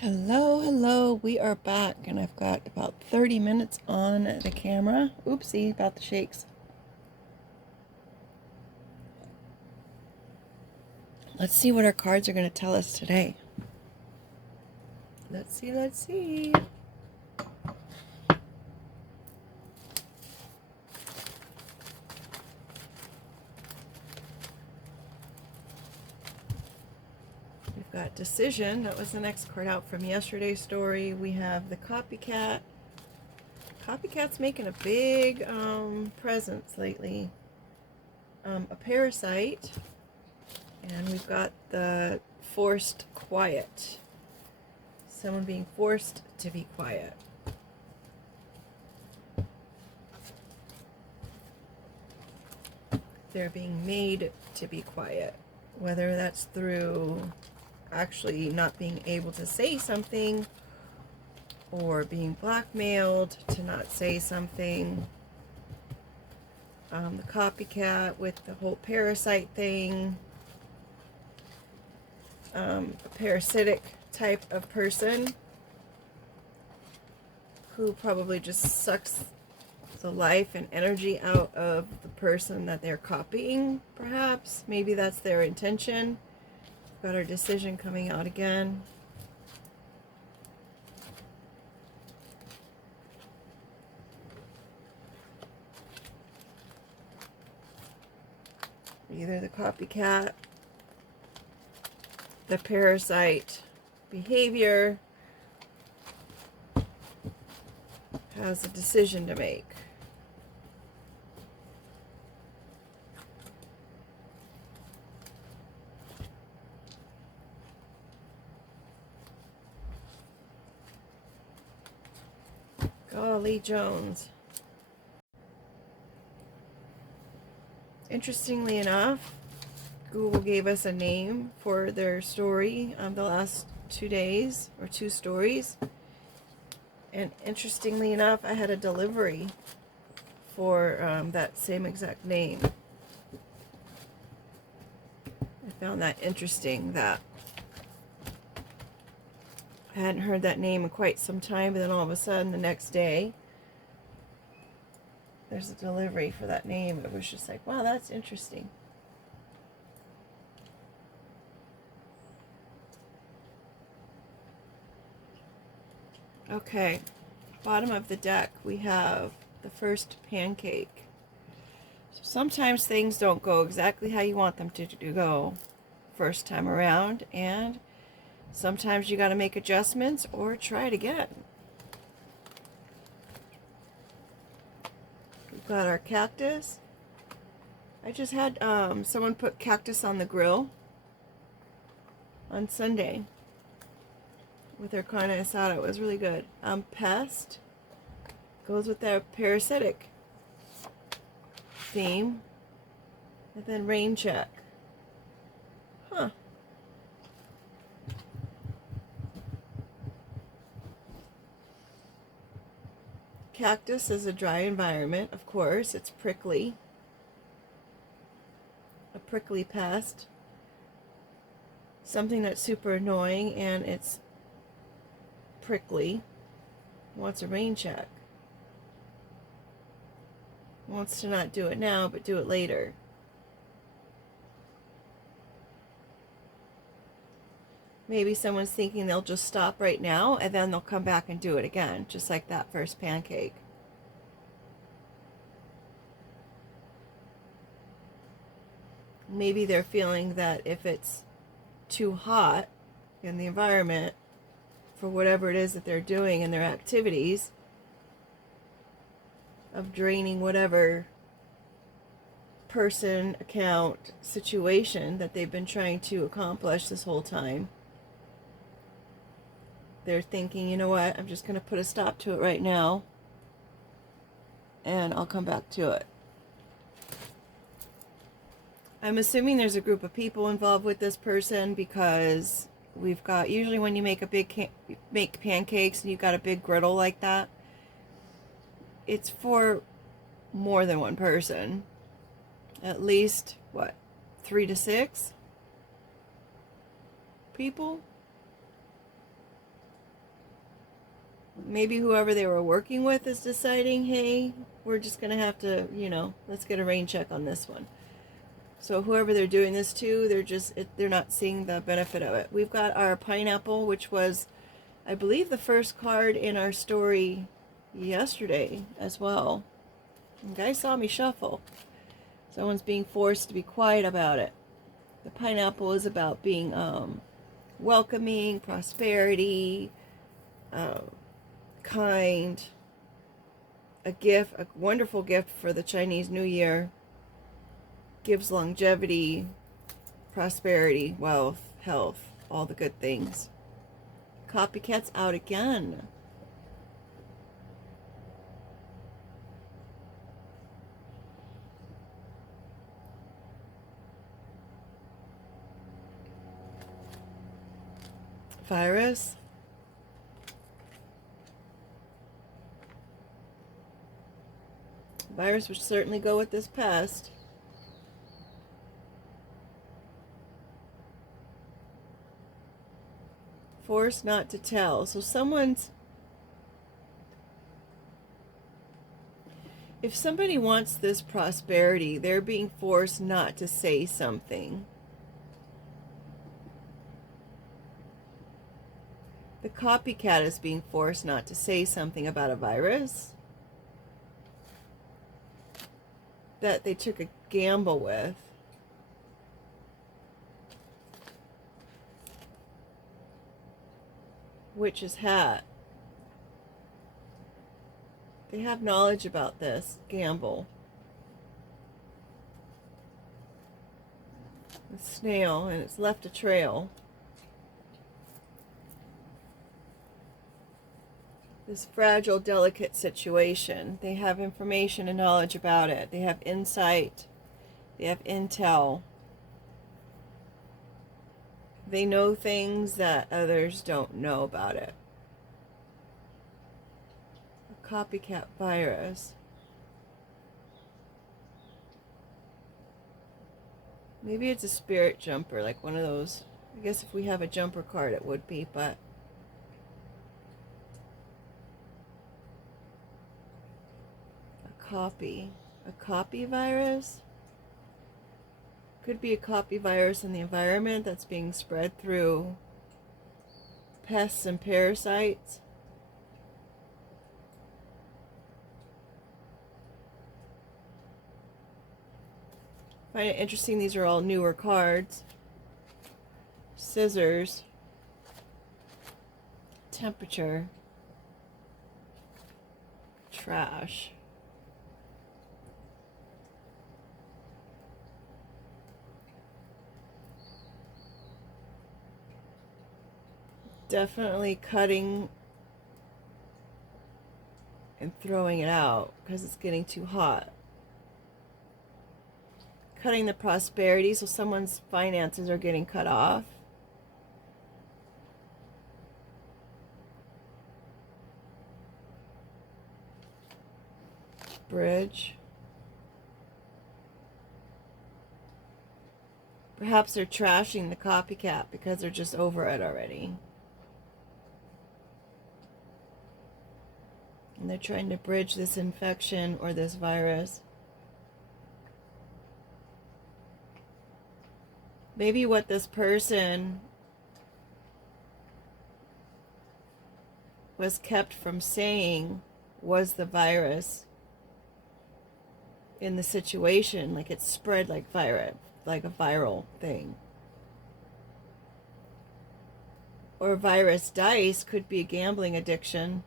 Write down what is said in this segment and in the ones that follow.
Hello, hello. We are back, and I've got about 30 minutes on the camera. Oopsie, about the shakes. Let's see what our cards are going to tell us today. Let's see, let's see. We've got decision. That was the next card out from yesterday's story. We have the copycat. Copycat's making a big presence lately. A parasite. And we've got the forced quiet. Someone being forced to be quiet. They're being made to be quiet. Whether that's through actually not being able to say something or being blackmailed to not say something. The copycat with the whole parasite thing. A parasitic type of person who probably just sucks the life and energy out of the person that they're copying, perhaps. Maybe that's their intention. Got our decision coming out again. Either the copycat, the parasite behavior has a decision to make. Golly Jones. Interestingly enough, Google gave us a name for their story the last 2 days, or 2 stories. And interestingly enough, I had a delivery for that same exact name. I found that interesting that I hadn't heard that name in quite some time, but then all of a sudden the next day there's a delivery for that name. It was just like, wow, that's interesting. Okay, bottom of the deck we have the first pancake. So sometimes things don't go exactly how you want them to go first time around, and sometimes you got to make adjustments or try it again. We've got our cactus. I just had someone put cactus on the grill on Sunday with their carne asada. It was really good. Pest goes with their parasitic theme. And then rain check. Huh. Cactus is a dry environment, of course. It's prickly. A prickly pest. Something that's super annoying, and it's prickly. Wants a rain check. Wants to not do it now, but do it later. Maybe someone's thinking they'll just stop right now, and then they'll come back and do it again, just like that first pancake. Maybe they're feeling that if it's too hot in the environment for whatever it is that they're doing in their activities of draining whatever person, account, situation that they've been trying to accomplish this whole time, they're thinking, you know what, I'm just going to put a stop to it right now, and I'll come back to it. I'm assuming there's a group of people involved with this person, because we've got, usually when you make make pancakes and you've got a big griddle like that, it's for more than one person. At least, what, 3 to 6 people? maybe whoever they were working with is deciding, hey, we're just going to have to, let's get a rain check on this one. So whoever they're doing this to, they're not seeing the benefit of it. We've got our pineapple, which was, I believe, the first card in our story yesterday as well. You guys saw me shuffle. Someone's being forced to be quiet about it. The pineapple is about being welcoming, prosperity, kind, a gift, a wonderful gift for the Chinese New Year. Gives longevity, prosperity, wealth, health, all the good things. Copycat's out again. Virus. Virus would certainly go with this pest. Forced not to tell. So if somebody wants this prosperity, they're being forced not to say something. The copycat is being forced not to say something about a virus that they took a gamble with. Witch's hat. They have knowledge about this gamble. The snail, and it's left a trail. This fragile, delicate situation. They have information and knowledge about it. They have insight. They have intel. They know things that others don't know about it. A copycat virus. Maybe it's a spirit jumper, like one of those. I guess if we have a jumper card it would be, but a copy virus. Could be a copy virus in the environment that's being spread through pests and parasites. I find it interesting, these are all newer cards. Scissors. Temperature. Trash. Definitely cutting and throwing it out because it's getting too hot. Cutting the prosperity, so someone's finances are getting cut off. Bridge. Perhaps they're trashing the copycat because they're just over it already. And they're trying to bridge this infection or this virus. Maybe what this person was kept from saying was the virus in the situation, like it spread like virus, like a viral thing. Or virus dice could be a gambling addiction.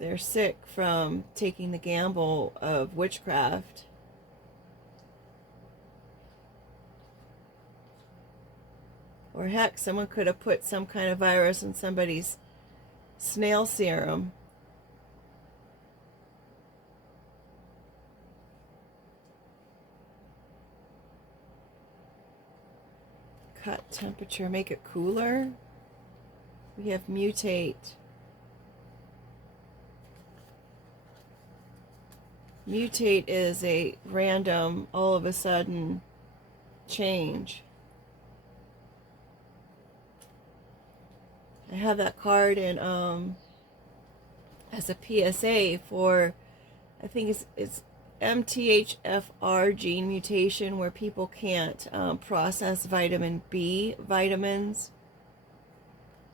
They're sick from taking the gamble of witchcraft. Or heck, someone could have put some kind of virus in somebody's snail serum. Cut temperature, make it cooler. We have mutate. Mutate is a random, all of a sudden, change. I have that card in as a PSA for, I think it's MTHFR gene mutation, where people can't process vitamin B vitamins.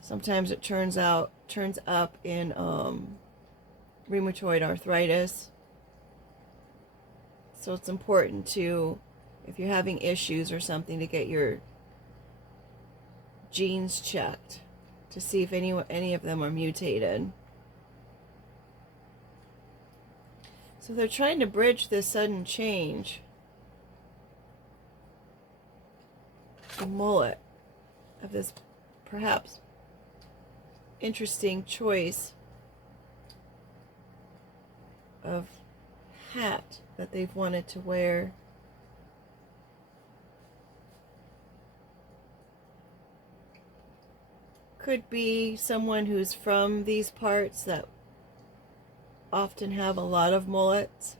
Sometimes it turns up in rheumatoid arthritis. So it's important to, if you're having issues or something, to get your genes checked to see if any of them are mutated. So they're trying to bridge this sudden change. The mullet of this perhaps interesting choice of hat that they've wanted to wear. Could be someone who's from these parts that often have a lot of mullets.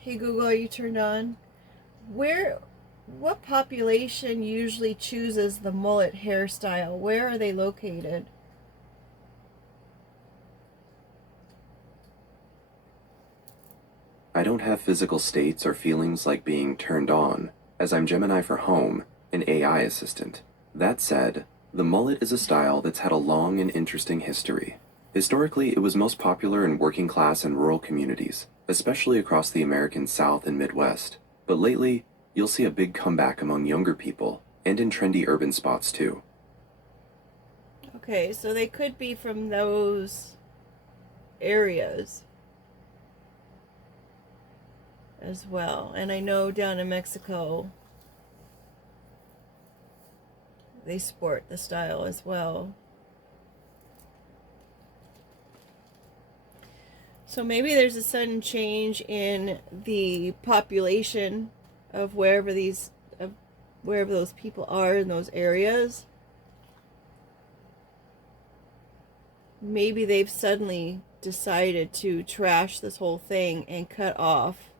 Hey Google, are you turned on? What population usually chooses the mullet hairstyle? Where are they located? I don't have physical states or feelings like being turned on, as I'm Gemini for home, an AI assistant. That said, the mullet is a style that's had a long and interesting history. Historically, it was most popular in working class and rural communities, especially across the American South and Midwest. But lately, you'll see a big comeback among younger people, and in trendy urban spots too. Okay, so they could be from those areas as well. And I know down in Mexico, they sport the style as well. So maybe there's a sudden change in the population of wherever those people are in those areas. Maybe they've suddenly decided to trash this whole thing and cut off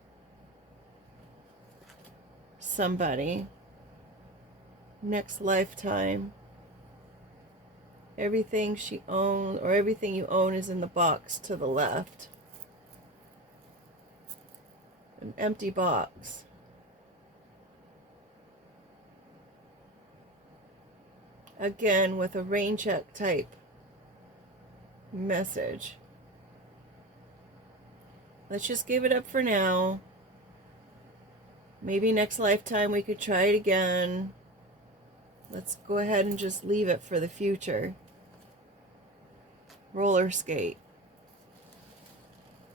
somebody. Next lifetime. Everything she owns, or everything you own, is in the box to the left. An empty box. Again, with a rain check type message. Let's just give it up for now. Maybe next lifetime we could try it again. Let's go ahead and just leave it for the future. Roller skate.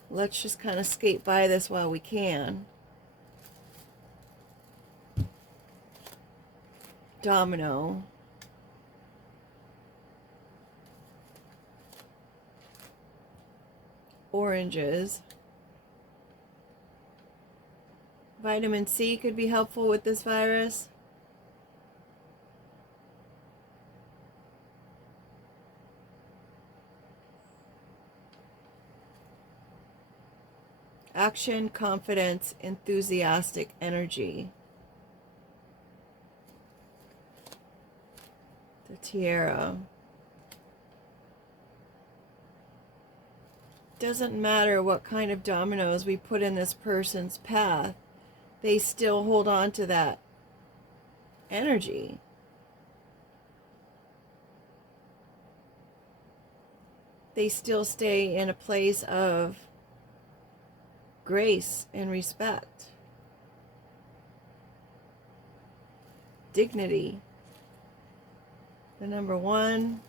Let's just kind of skate by this while we can. Domino. Oranges. Vitamin C could be helpful with this virus. Action, confidence, enthusiastic energy. The tiara. Doesn't matter what kind of dominoes we put in this person's path, they still hold on to that energy. They still stay in a place of grace and respect. Dignity. The number 1.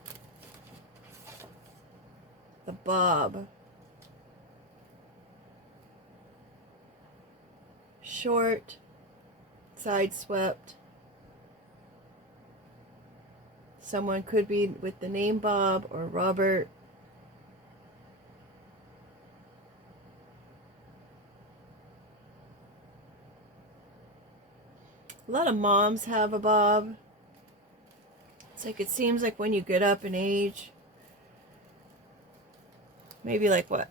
The bob. Short, side swept. Someone could be with the name Bob or Robert. A lot of moms have a bob. It's like, it seems like when you get up in age, maybe like what,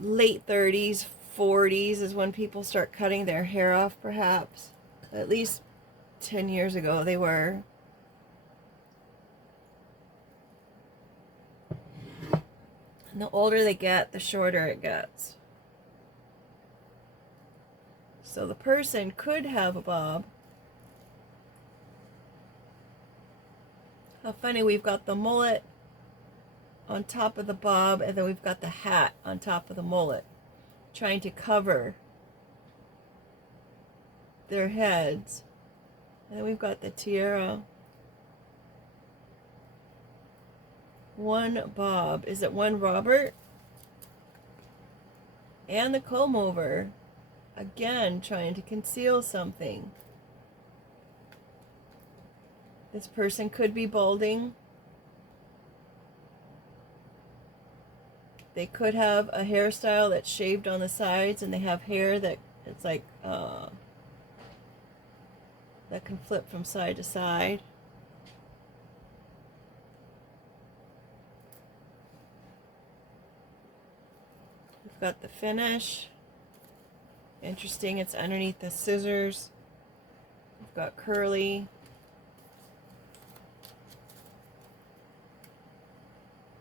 late 30s, 40s is when people start cutting their hair off, perhaps. At least 10 years ago they were. And the older they get, the shorter it gets. So the person could have a bob. How funny, we've got the mullet on top of the bob, and then we've got the hat on top of the mullet, trying to cover their heads. And then we've got the tiara. One bob. Is it one Robert? And the comb over. Again, trying to conceal something. This person could be balding. They could have a hairstyle that's shaved on the sides, and they have hair that it's like that can flip from side to side. We've got the finish. Interesting, it's underneath the scissors. We've got curly.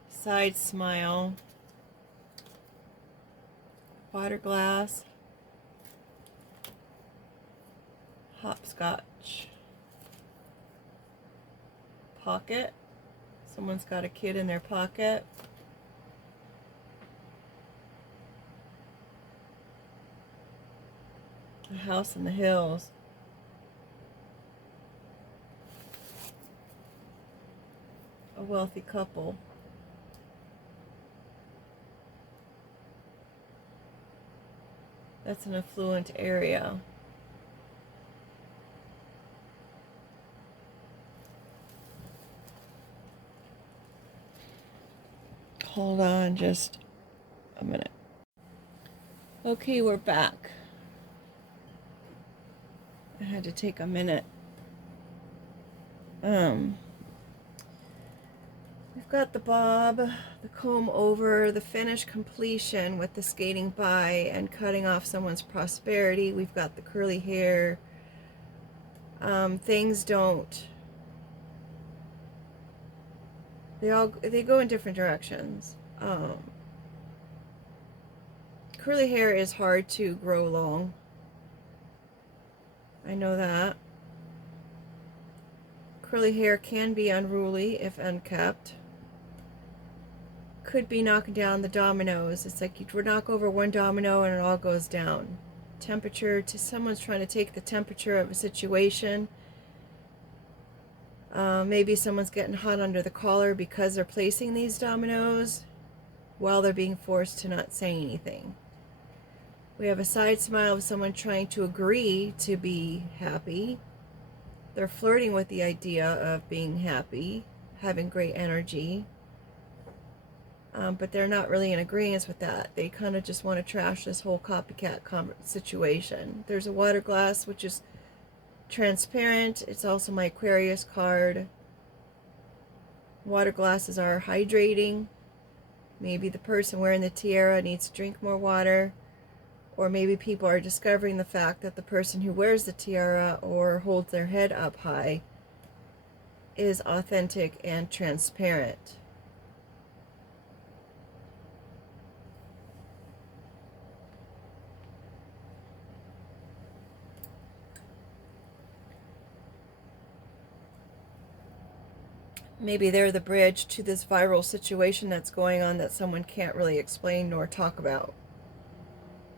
Side smile. Water glass. Hopscotch. Pocket. Someone's got a kid in their pocket. A house in the hills. A wealthy couple. That's an affluent area. Hold on just a minute. Okay, we're back. I had to take a minute. We've got the bob, the comb over, the finish completion with the skating by and cutting off someone's prosperity. We've got the curly hair. Things don't. They go in different directions. Curly hair is hard to grow long. I know that. Curly hair can be unruly if unkept. Could be knocking down the dominoes. It's like you knock over one domino and it all goes down. Temperature, to someone's trying to take the temperature of a situation. Maybe someone's getting hot under the collar because they're placing these dominoes while they're being forced to not say anything. We have a side smile of someone trying to agree to be happy. They're flirting with the idea of being happy, having great energy. But they're not really in agreement with that. They kind of just want to trash this whole copycat situation. There's a water glass, which is transparent. It's also my Aquarius card. Water glasses are hydrating. Maybe the person wearing the tiara needs to drink more water. Or maybe people are discovering the fact that the person who wears the tiara or holds their head up high is authentic and transparent. Maybe they're the bridge to this viral situation that's going on that someone can't really explain nor talk about.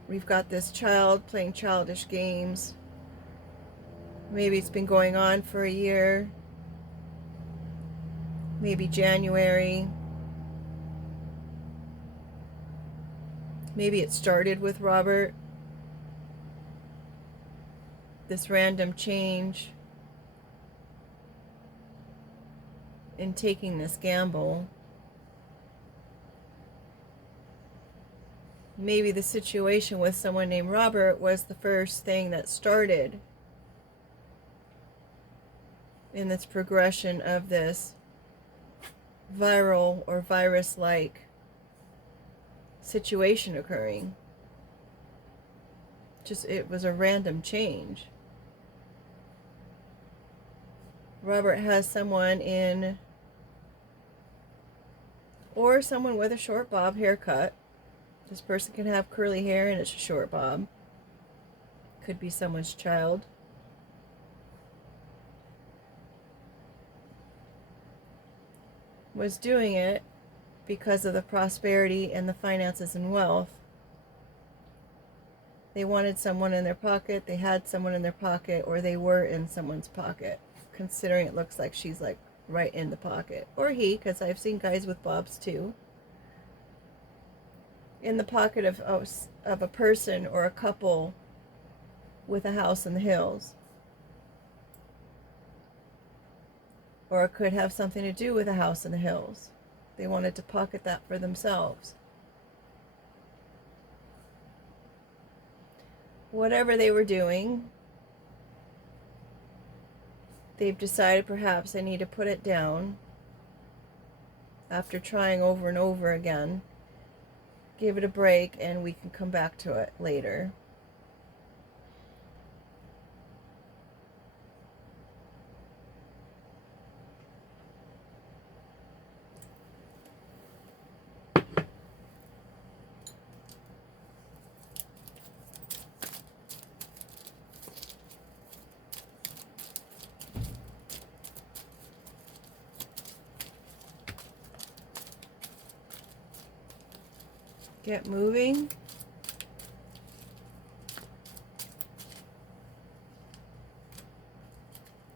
We've got this child playing childish games. Maybe it's been going on for a year. Maybe January. Maybe it started with Robert. This random change in taking this gamble. Maybe the situation with someone named Robert was the first thing that started in this progression of this viral or virus-like situation occurring. Just, it was a random change. Robert has someone in, or someone with a short bob haircut. This person can have curly hair and it's a short bob. Could be someone's child. Was doing it because of the prosperity and the finances and wealth. They wanted someone in their pocket, they had someone in their pocket, or they were in someone's pocket, considering it looks like she's like right in the pocket. Or he, because I've seen guys with bobs too. In the pocket of a person or a couple with a house in the hills. Or it could have something to do with a house in the hills. They wanted to pocket that for themselves. Whatever they were doing, they've decided perhaps I need to put it down after trying over and over again. Give it a break and we can come back to it later. Get moving.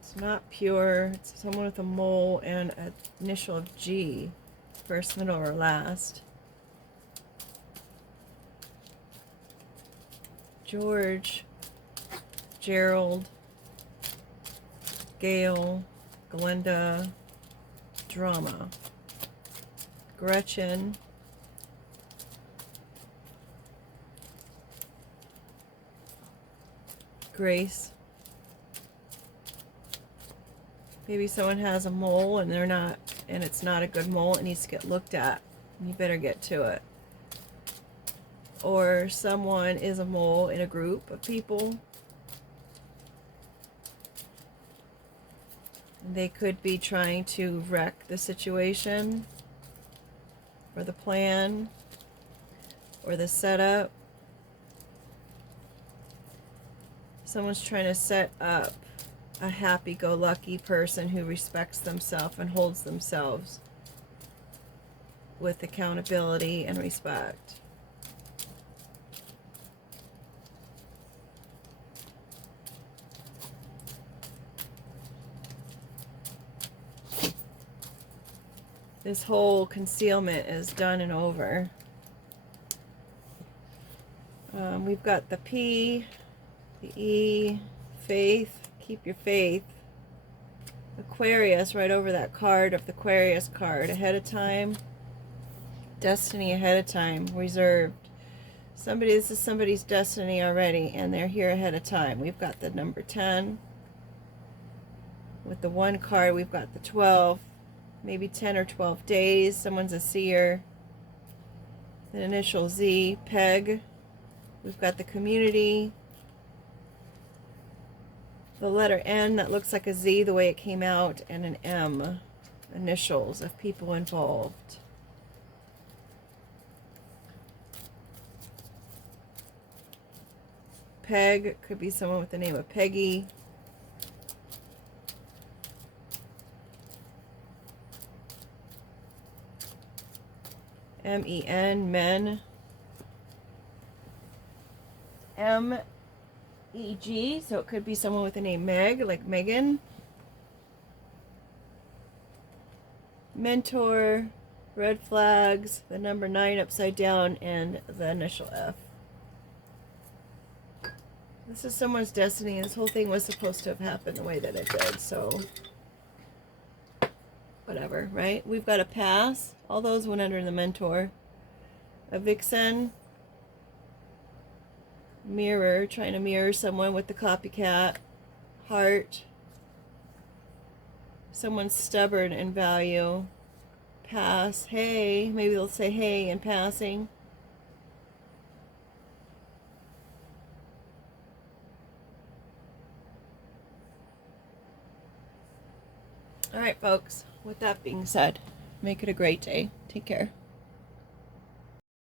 It's not pure. It's someone with a mole and an initial of G. First, middle, or last. George, Gerald, Gail, Glenda, drama. Gretchen, Grace. Maybe someone has a mole and it's not a good mole. It needs to get looked at. You better get to it. Or someone is a mole in a group of people. They could be trying to wreck the situation or the plan or the setup. Someone's trying to set up a happy-go-lucky person who respects themselves and holds themselves with accountability and respect. This whole concealment is done and over. We've got the P, the E, faith, keep your faith. Aquarius right over that card of the Aquarius card. Ahead of time. Destiny ahead of time. Reserved. This is somebody's destiny already, and they're here ahead of time. We've got the number 10. With the 1 card, we've got the 12. Maybe 10 or 12 days. Someone's a seer. The initial Z, Peg. We've got the community. The letter N that looks like a Z the way it came out, and an M. Initials of people involved. Peg could be someone with the name of Peggy. M-E-N, men. M-E-G, so it could be someone with the name Meg, like Megan. Mentor, red flags, the number 9 upside down, and the initial F. This is someone's destiny. This whole thing was supposed to have happened the way that it did, so whatever, right? We've got a pass. All those went under the mentor. A vixen. Mirror, trying to mirror someone with the copycat. Heart. Someone's stubborn in value. Pass. Hey. Maybe they'll say hey in passing. All right, folks. With that being said, make it a great day. Take care.